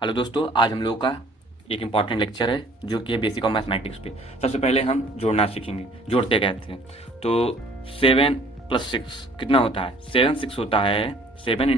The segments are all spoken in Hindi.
हेलो दोस्तों, आज हम लोगों का एक इम्पॉर्टेंट लेक्चर है जो कि है बेसिक ऑफ मैथमेटिक्स पे। सबसे पहले हम जोड़ना सीखेंगे, जोड़ते कहते हैं। तो 7 + 6 कितना होता है? 7 6 होता है। 7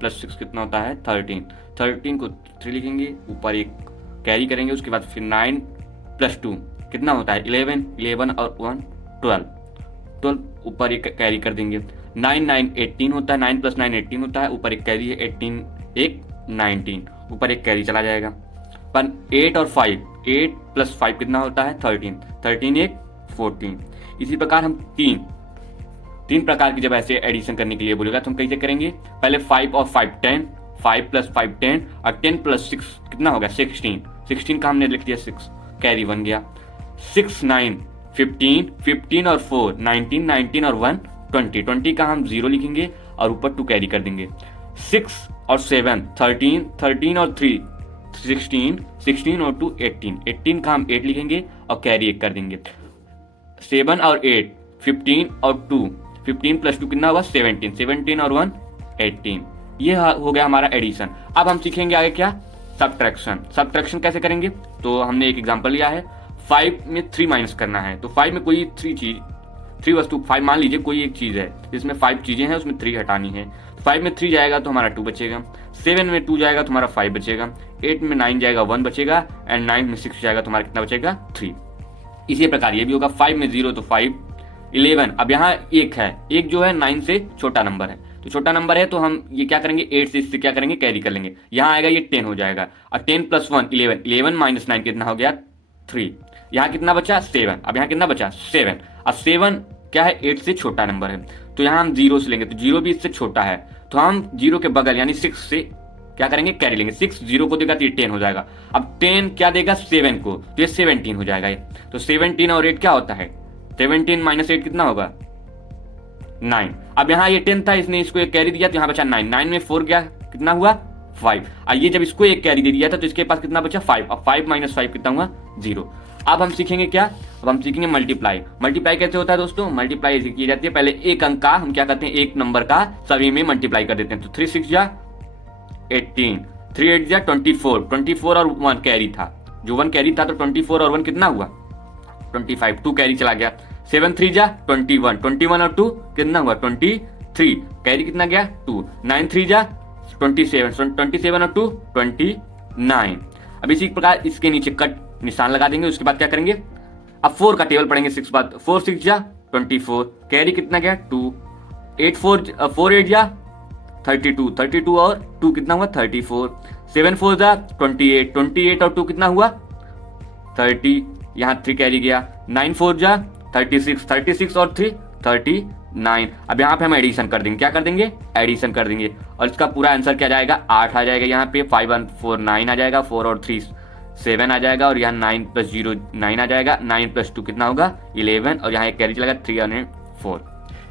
+ 6 कितना होता है? 13। 13 को 3 लिखेंगे, ऊपर एक कैरी करेंगे, उसके बाद फिर 9 + 2 कितना होता है? 11। 11 और 1 12। 12 ऊपर एक कैरी कर देंगे। 9 9 18 होता है। 9 + 9 18 होता है, ऊपर एक कैरी है। 18 एक 19, ऊपर एक कैरी चला जाएगा। पर 8 और 5, 8 + 5 कितना होता है? 13। 13 एक 14। इसी प्रकार हम तीन प्रकार की जब ऐसे एडिशन करने के लिए बोलेगा तो हम कैसे करेंगे? पहले 5 और 5 10, 5 + 5 10, और 10 + 6 कितना हो गया? 16। 16 का हमने लिख दिया 6, कैरी बन गया। 6 9 15, 15 और 4 19, 19 और 1 20। 20 का हम 0 लिखेंगे और ऊपर 2 कैरी कर देंगे। 6 और 7 13, 13 और 3 16, 16 और 2 18। 18 का हम 8 लिखेंगे और कैरी 1 कर देंगे। 7 और 8 15 और 2, 15 + 2 कितना होगा? 17। 17 और 1 18। ये हो गया हमारा एडिशन। अब हम सीखेंगे आगे क्या? सब्ट्रैक्शन। सब्ट्रैक्शन कैसे करेंगे? तो हमने एक एग्जांपल लिया है। 5 में 3 माइनस करना है। तो 5 में कोई 3 वस्तु, 5 मान लीजिए कोई एक चीज है जिसमें 5 चीजें हैं, उसमें 3 हटानी है। 5 में 3 जाएगा तो हमारा 2 बचेगा। 7 में 2 जाएगा तो हमारा 5 बचेगा। 8 में 9 जाएगा 1 बचेगा। एंड 9 में 6 जाएगा तो हमारा कितना बचेगा? 3। इसी प्रकार ये भी होगा। 5 में 0 तो 5। 11, अब यहाँ 1 है, 1 जो है 9 से छोटा नंबर है, तो छोटा नंबर है तो हम ये क्या करेंगे? 8 से इससे क्या करेंगे? कैरी कर लेंगे। यहाँ आएगा ये 10 हो जाएगा। और 10 + 1 11, 11 - 9 कितना हो गया? 3। यहाँ कितना बचा? 7। अब यहाँ कितना बचा? 7। अब 7 क्या है? 8 से छोटा नंबर है, तो यहाँ हम 0 से लेंगे, तो 0 भी इससे छोटा है, तो हम 0 के बगल यानी 6 से क्या करेंगे? कैरी लेंगे। 6 0 को देगा तो ये 10 हो जाएगा। अब 10 क्या देगा? 7 को, तो ये 17 हो जाएगा। तो 17 और 8 क्या होता है? 17 - 8 कितना होगा? 9। अब यहाँ ये 10 था, इसने इसको एक कैरी दिया तो यहाँ बचा 9। 9 में 4 गया, कितना हुआ? 5। और ये जब इसको एक कैरी दे दिया था तो इसके पास कितना बचा? 5। अब 5 - 5 कितना हुआ? 0। अब हम सीखेंगे क्या? अब हम सीखेंगे मल्टीप्लाई। मल्टीप्लाई कैसे होता है दोस्तों? मल्टीप्लाई ऐसे की जाती है, पहले एक अंक का हम क्या करते हैं? एक नंबर का सभी में मल्टीप्लाई कर देते हैं। तो 3 6 जा 18, 3 8 जा 24। 24 और 1 कैरी था, जो 1 कैरी था, तो 24 और 1 कितना हुआ? 25। 2 कैरी चला गया। 7 3 जा 21, 21 और 2 कितना हुआ? 23। कैरी कितना गया? 2। 9 3 जा 27, 27 और 2 29। अब इसी प्रकार इसके नीचे कट निशान लगा देंगे। उसके बाद क्या करेंगे? अब 4 का टेबल पढ़ेंगे 6 बाद। 4 6 जा 24, कैरी कितना गया? 2। 8 4 8 जा 32, 32 और 2 कितना हुआ? 34। 7 4 जा 28, 28 और 2 कितना हुआ? 30। यहाँ 3 कैरी गया। 9 4 जा 36, 36 और 3 39। अब यहाँ पे हम एडिशन कर देंगे। क्या कर देंगे? एडिशन कर देंगे, और इसका पूरा आंसर क्या जाएगा? 8 आ जाएगा। यहाँ पे 5 और 4 9 आ जाएगा, 4 और 3 7 आ जाएगा, और यहाँ 9 + 0 9 आ जाएगा। 9 + 2 कितना होगा? 11, और यहाँ एक कैरी चलेगा 3 और 4।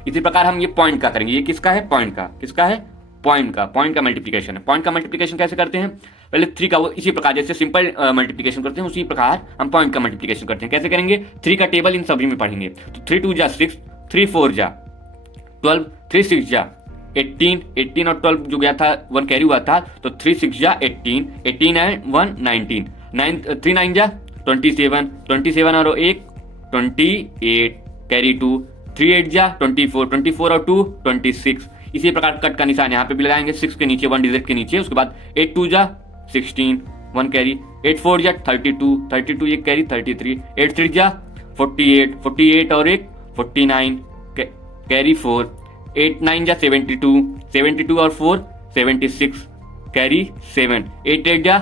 इसी प्रकार हम ये पॉइंट का करेंगे। ये किसका है? पॉइंट का। किसका है? पॉइंट का मल्टीप्लिकेशन है। पॉइंट का मल्टीप्लिकेशन कैसे करते हैं? पहले 3 का, वो इसी प्रकार जैसे सिंपल मल्टीप्लिकेशन करते हैं उसी प्रकार हम पॉइंट का मल्टीप्लिकेशन करते हैं। कैसे करेंगे? 3 का टेबल इन सभी में पढ़ेंगे। तो 3 2 जा 6, 3 4 जा 12, 3 6 जा 18, 18 और 12 जो गया था 1 कैरी हुआ था, तो 3 6 जा 18, 18 एंड 1 19, 3 9 जा 27, 27 और 1 28, कैरी 2, 3 8 जा 24, 24 और 2 26। इसी प्रकार कट का निशान यहाँ पे भी लगाएंगे 6 के नीचे, 1 डिजिट के नीचे। उसके बाद 8 2 जा 16, 1 कैरी। 8 4 जा 32, 32 एक कैरी 33। 8 3 जा 48, 48 और 1 49, कैरी 4। 8 9 जा 72, 72 और 4 76, कैरी 7। 8 8 जा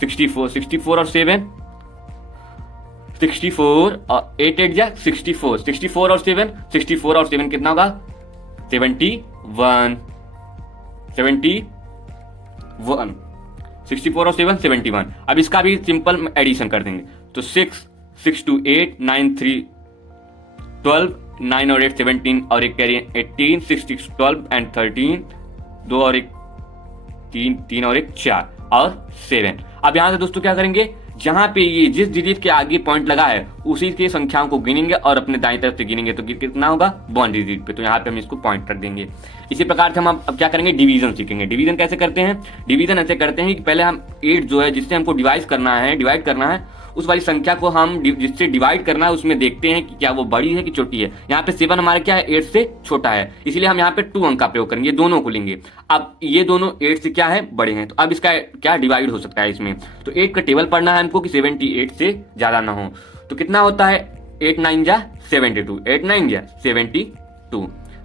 64, 64 और 7 64, और 8 8 जा 64, 64 और 7 64 और 7 कितना होगा? 71, 71, 64 और 7 71। अब इसका भी सिंपल एडिशन कर देंगे। तो 6 6 2 8, 9 3 12, 9 और 8 17, और एक कैरी 18, 6 6 12 एंड 13, 2 और 1 3, 3 और 1 4 और 7। अब यहां से दोस्तों क्या करेंगे? जहां पे ये जिस डिजिट के आगे पॉइंट लगा है उसी के संख्याओं को गिनेंगे और अपने दाएं तरफ से गिनेंगे तो कितना होगा 1 डिजिट पे, तो यहाँ पे हम इसको पॉइंट रख देंगे। इसी प्रकार से हम अब क्या करेंगे, डिवीजन सीखेंगे। डिवीजन कैसे करते हैं, डिवीजन ऐसे करते हैं कि पहले हम 8 जो है जिससे हमको डिवाइड करना है उस वाली संख्या को हम जिससे डिवाइड करना है उसमें देखते हैं कि क्या वो बड़ी है कि छोटी है। यहाँ पे 7 हमारा क्या है 8 से छोटा है, इसलिए हम यहाँ पे 2 अंक का प्रयोग करेंगे, दोनों को लेंगे। अब ये दोनों 8 से क्या है बड़े हैं, तो अब इसका क्या डिवाइड हो सकता है इसमें, तो 8 का टेबल पढ़ना है हमको कि 78 से ज्यादा ना हो। तो कितना होता है 8 9 जा 72, 8 9 जा 72,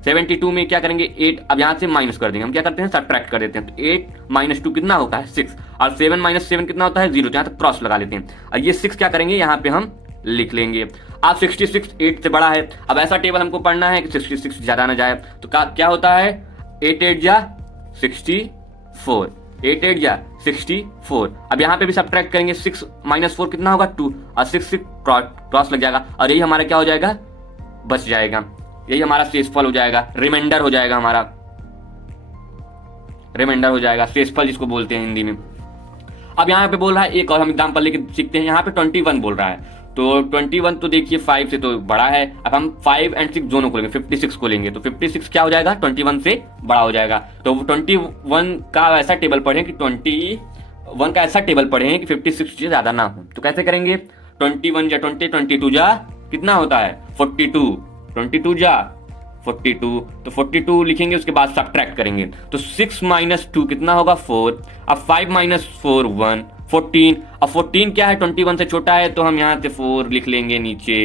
72 में क्या करेंगे 8, अब यहाँ से माइनस कर देंगे, हम क्या करते हैं सब्ट्रैक्ट कर देते हैं, तो 8 - 2 कितना होता है 6, और 7 - 7 कितना होता है 0, जहाँ तक क्रॉस लगा लेते हैं। और ये 6 क्या करेंगे यहाँ पे हम लिख लेंगे। अब 66 8 से बड़ा है, अब ऐसा टेबल हमको पढ़ना है कि 66 ज्यादा ना जाए, तो क्या होता है 8 8 जा 64, 8 8 जा 64। अब यहाँ पे भी सब्ट्रैक्ट करेंगे, 6 - 4 कितना होगा 2, और 6 से क्रॉस लग जाएगा, और यही हमारा क्या हो जाएगा बच जाएगा, यही हमारा शेषफल हो जाएगा, रिमाइंडर हो जाएगा, हमारा रिमाइंडर हो जाएगा, शेषफल जिसको बोलते हैं हिंदी में। अब यहाँ पे बोल रहा है एक और हम एग्जाम्पल लेके सीखते हैं, यहाँ पे 21 बोल रहा है, तो 21 तो देखिए 5 से तो बड़ा है, अब हम 5 और 6 दोनों को लेंगे, 56 को लेंगे, तो 56 क्या हो जाएगा 21 से बड़ा हो जाएगा। तो 21 का ऐसा टेबल पढ़ें कि 21 का ऐसा टेबल पढ़ें कि 56 से ज्यादा ना हो। तो कैसे करेंगे 21 जा 20, 22 जा कितना होता है 42, 22 जा 42, तो 42 लिखेंगे, उसके बाद सब्ट्रैक्ट करेंगे, तो 6 - 2 कितना होगा 4, अब 5 - 4 1, 14, अब 14 क्या है 21 से छोटा है, तो हम यहाँ से 4 लिख लेंगे नीचे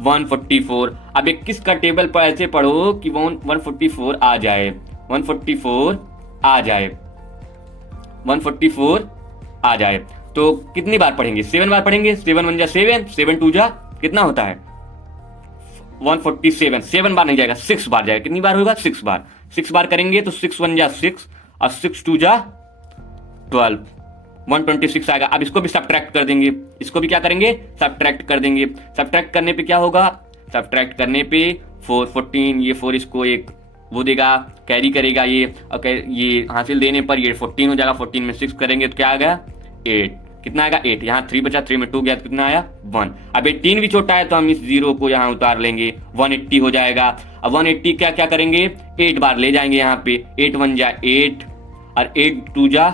144। अब 21 का टेबल पर ऐसे पढ़ो कि 144 आ जाए, 144 आ जाए, 144 आ जाए। तो कितनी बार पढ़ेंगे 7 बार पढ़ेंगे, 7 1 जा 7, 7 2 जा कितना होता है 147, 7 बार नहीं जाएगा 6 बार जाएगा, कितनी बार होगा 6 बार, 6 बार करेंगे तो 6 1 जा 6 और 6 2 जा 12, 126 आएगा। अब इसको भी सब्ट्रैक्ट कर देंगे, इसको भी क्या करेंगे सब्ट्रैक्ट कर देंगे। सब्ट्रैक्ट करने पे क्या होगा, सब्ट्रैक्ट करने पे 4 14, ये 4 इसको एक वो देगा कैरी करेगा ये, और ये हासिल देने पर ये 14 हो जाएगा, 14 में 6 करेंगे तो क्या आ गया 8, कितना आएगा 8, यहाँ 3 बचा, 3 में 2 गया तो कितना आया 1। अब 18 भी छोटा है तो हम इस 0 को यहाँ उतार लेंगे, 180 हो जाएगा। अब 180 क्या क्या करेंगे 8 बार ले जाएंगे यहाँ पे, 8 1 जा 8 और 8 2 जा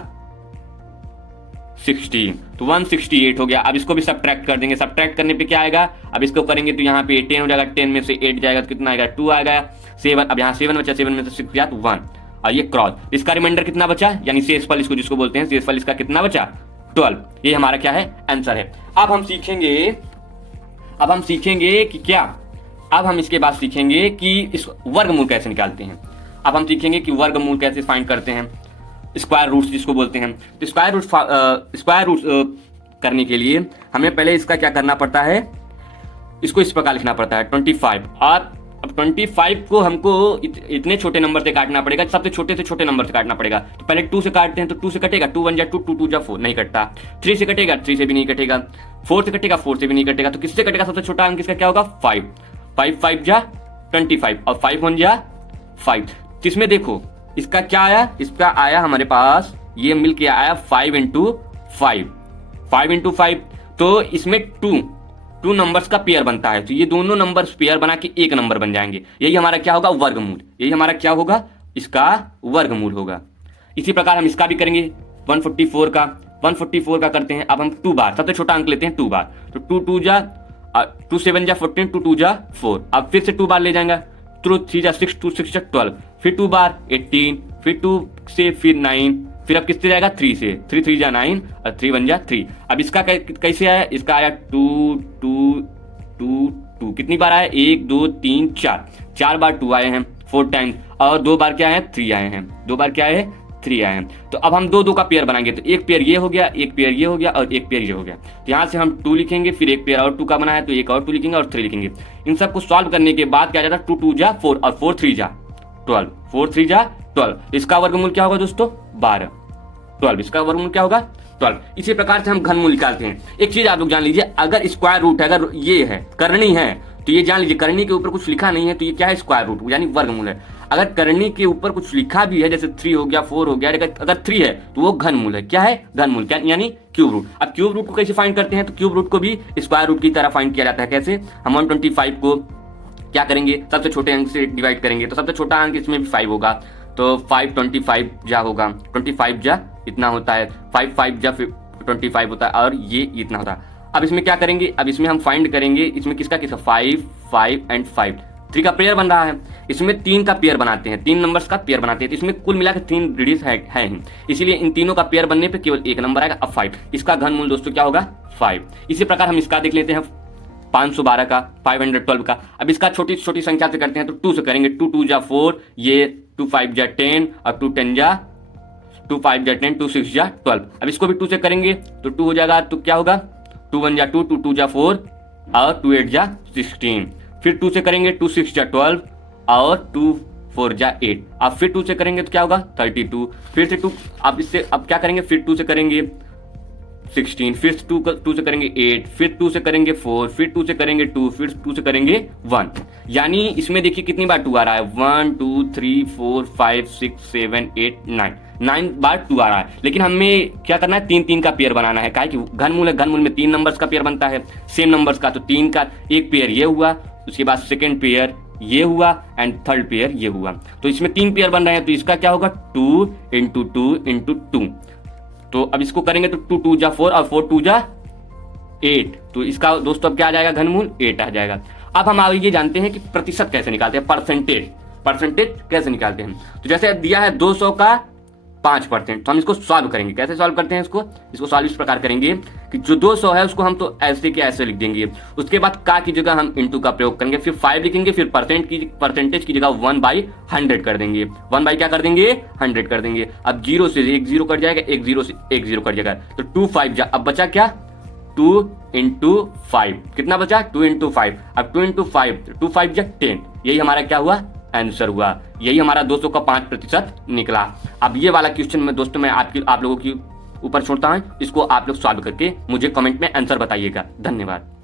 16, तो 168 हो गया। अब इसको भी सब्ट्रैक्ट कर देंगे, सब्ट्रैक्ट करने पे क्या आएगा, अब इसको करेंगे तो यहाँ पे 10 हो जाएगा, 10 में से 8 जाएगा तो कितना आएगा 2 आ गया, 7, अब यहाँ 7 बचा, 7 में से 6 गया तो 1, और ये क्रॉस, इसका रिमाइंडर कितना बचा, यानी शेषफल इसको जिसको बोलते हैं शेषफल, इसका कितना बचा 12। ये हमारा क्या है आंसर है। अब हम सीखेंगे कि क्या, अब हम इसके बाद सीखेंगे कि इस वर्गमूल कैसे निकालते हैं। अब हम सीखेंगे कि वर्गमूल कैसे फाइंड करते हैं, स्क्वायर रूट्स जिसको बोलते हैं। तो स्क्वायर रूट्स करने के लिए हमें पहले इसका क्या करना पड़ता है, इसको इस प्रकार लिखना पड़ता है 25, और अब 25 को हमको इतने छोटे नंबर से काटना पड़ेगा, सबसे छोटे से छोटे नंबर से काटना पड़ेगा। तो पहले 2 से काटते हैं, तो 2 से कटेगा, 2 1 जा 2, 2 2 जा 4 नहीं कटता, 3 से कटेगा, 3 से भी नहीं कटेगा, 4 से कटेगा, 4 से भी नहीं कटेगा, तो किससे कटेगा सबसे छोटा अंक इसका क्या होगा 5, 5 5 जा 25 और 5 1 जा 5। इसमें देखो इसका क्या आया, इसका आया हमारे पास ये मिल के आया 5 × 5, 5 × 5, तो इसमें 2 नंबर्स का पेयर बनता है, तो ये दोनों नंबर्स पेयर बना के एक नंबर बन जाएंगे, यही हमारा क्या होगा वर्गमूल, यही हमारा क्या होगा इसका वर्गमूल होगा। इसी प्रकार हम इसका भी करेंगे 144 का करते हैं। अब हम 2 बार सबसे छोटा अंक लेते हैं 2 बार, तो 2 2 जा 2 7 जा 14, 2 2 जा 4, अब फिर से 2 बार ले जाएंगे, 2 3 जा 6, 2 6 जा 12, फिर 2 बार 18, फिर 2 से फिर 9, फिर अब किससे जाएगा 3 से, 3 3 जा 9 और 3 1 जा 3। अब इसका कैसे आया, इसका आया 2 2 2 2, कितनी बार आया 1 2 3 4, 4 बार 2 आए हैं 4 टाइम्स, और 2 बार क्या आए 3 आए हैं, 2 बार क्या है 3 आए हैं। तो अब हम 2 2 का पेयर बनाएंगे, तो एक पेयर ये हो गया, एक पेयर ये हो गया और एक पेयर ये हो गया, तो यहाँ से हम 2 लिखेंगे, फिर एक पेयर और 2 का बना है तो एक और 2 लिखेंगे और 3 लिखेंगे। इन सबको सॉल्व करने के बाद क्या जाता है 2 2 जा 4 और 4 3 जा 12, 4 3 जा 12, इसका वर्गमूल क्या होगा दोस्तों 12, 12, इसका वर्गमूल क्या होगा 12। इसी प्रकार से हम घनमूल निकालते हैं। एक चीज आप लोग जान लीजिए, अगर स्क्वायर रूट है, अगर ये है करनी है, तो ये जान लीजिए करनी के ऊपर कुछ लिखा नहीं है तो ये क्या है, स्क्वायर रूट यानी वर्गमूल है। अगर करनी के ऊपर कुछ लिखा भी है जैसे 3 हो गया 4 हो गया, अगर 3 है तो वो घनमूल है। क्या है, घनमूल, क्या यानी क्यूब रूट। अब क्यूब रूट को कैसे फाइंड करते हैं, तो क्यूब रूट को भी स्क्वायर रूट की तरह फाइंड किया जाता है। कैसे, हम 125 को क्या करेंगे, सबसे छोटे अंक से डिवाइड करेंगे, तो सबसे छोटा अंक इसमें भी 5 होगा, तो 525 जा होगा, 25 जा इतना होता है, 5 जा 25 होता है, और ये इतना होता है। अब इसमें क्या करेंगे, अब इसमें हम फाइंड करेंगे इसमें किसका किसका, 5 5 एंड 5, 3 का पेयर बन रहा है। इसमें 3 का पेयर बनाते हैं, 3 नंबर्स का पेयर बनाते हैं, तो इसमें कुल मिलाकर 3 डिजिट है ही, इसीलिए इन तीनों का पेयर बनने पे केवल एक नंबर आएगा। अब 5, इसका घनमूल दोस्तों क्या होगा, 5। इसी प्रकार हम इसका देख लेते हैं 512 का, 512 का। अब इसका छोटी छोटी संख्या से करते हैं, तो 2 से करेंगे, 2 2 जा 4, ये 2 5 जा 10, और 2 10 जा 2 5 जा 10, 2 6 जा 12। अब इसको भी 2 से करेंगे तो 2 हो जाएगा, तो क्या होगा, 2 1 जा 2, 2 2 जा 4, और 2 8 जा 16। फिर 2 से करेंगे, 2 6 जा 12, और 2 4 जा 8। अब फिर 2 से करेंगे तो क्या होगा, 32। फिर से 2, अब इससे अब क्या करेंगे, फिर 2 से करेंगे 16, फिर 2 से करेंगे 8, फिर 2 से करेंगे 4, फिर 2 से करेंगे 2, फिर 2 से करेंगे 1। यानी इसमें देखिए कितनी बार 2 आ रहा है, 1 2 3 4 5 6 7 8 9 बार 2 आ रहा है। लेकिन हमें क्या करना है, 3 3 का पेयर बनाना है, काहे कि घनमूल है, घनमूल में 3 नंबर्स का पेयर बनता है सेम नंबर्स का, तो 3 का एक पेयर ये हुआ, उसके बाद सेकेंड पेयर ये हुआ, एंड थर्ड पेयर ये हुआ। तो इसमें 3 पेयर बन रहे हैं, तो इसका क्या होगा, 2 इंटू 2 इंटू 2। तो अब इसको करेंगे तो 2 2 जा 4, और 4 2 जा 8, तो इसका दोस्तों अब क्या आ जाएगा, घनमूल 8 आ जाएगा। अब हम आगे ये जानते हैं कि प्रतिशत कैसे निकालते हैं, परसेंटेज कैसे निकालते हैं। तो जैसे दिया है 200 का 5%, तो हम इसको सॉल्व करेंगे। कैसे सॉल्व करते हैं इसको सॉल्व इस प्रकार करेंगे कि जो 200 है उसको हम तो ऐसे के ऐसे लिख देंगे, उसके बाद का की जगह हम इंटू का प्रयोग करेंगे, फिर 5 लिखेंगे, फिर परसेंटेज की जगह 1/100 कर देंगे, 1 बाई क्या कर देंगे, 100 कर देंगे। अब 0 से 1 0 कट जाएगा, 1 0 से 1 0 कट जाएगा, तो 2 5 जा, अब बचा क्या, 2 इंटू 5, कितना बचा, 2 इंटू 5। अब 2 इंटू 5, 2 5 जा 10, यही हमारा क्या हुआ, आंसर हुआ। यही हमारा 200 का 5% निकला। अब ये वाला क्वेश्चन में दोस्तों मैं आप लोगों की ऊपर छोड़ता हूं, इसको आप लोग सॉल्व करके मुझे कमेंट में आंसर बताइएगा। धन्यवाद।